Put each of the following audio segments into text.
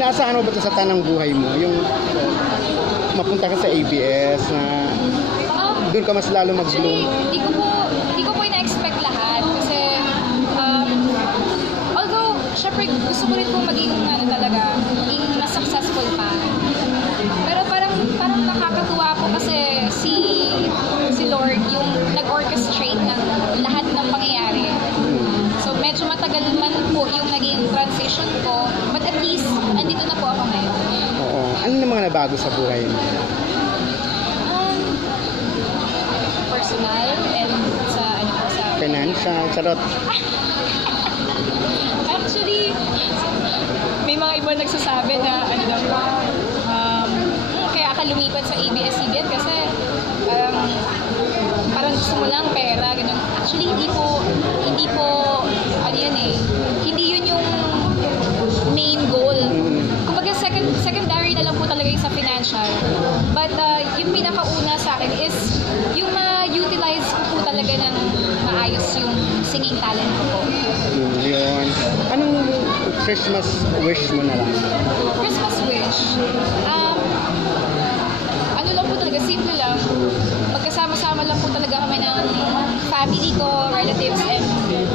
Naasahan mo ba ito sa tanang buhay mo? Yung mapunta ka sa ABS na doon ka mas lalo mag-bloom? Hindi ko po ina-expect lahat kasi although syempre gusto ko rin po maging maging mas successful pa. Pero parang nakakatuwa po kasi si Lord yung nag-orchestrate ng lahat ng pangyayari. So medyo matagal man po yung naging transition ko, but at least andito na po ako ngayon. Oo. Ano na mga nabago sa buhay mo? Personal and sa Financial, charot. Actually, may mga iba nagsasabi na kaya ka lumipat sa ABS-CBN kasi parang gusto mo lang pera, ganun. Actually, hindi po hindi yun yung main goal. Kumbaga secondary na lang po talaga yung sa financial. But yung pinakauna sa akin is yung ma-utilize ko po talaga ng maayos yung singing talent ko po. Yun. Anong Christmas wish mo na lang? Christmas wish? Ano lang po talaga, simple lang. Magkasama-sama lang po talaga kami ng family ko, relatives, and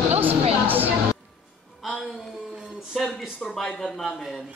close friends. Ang service provider namin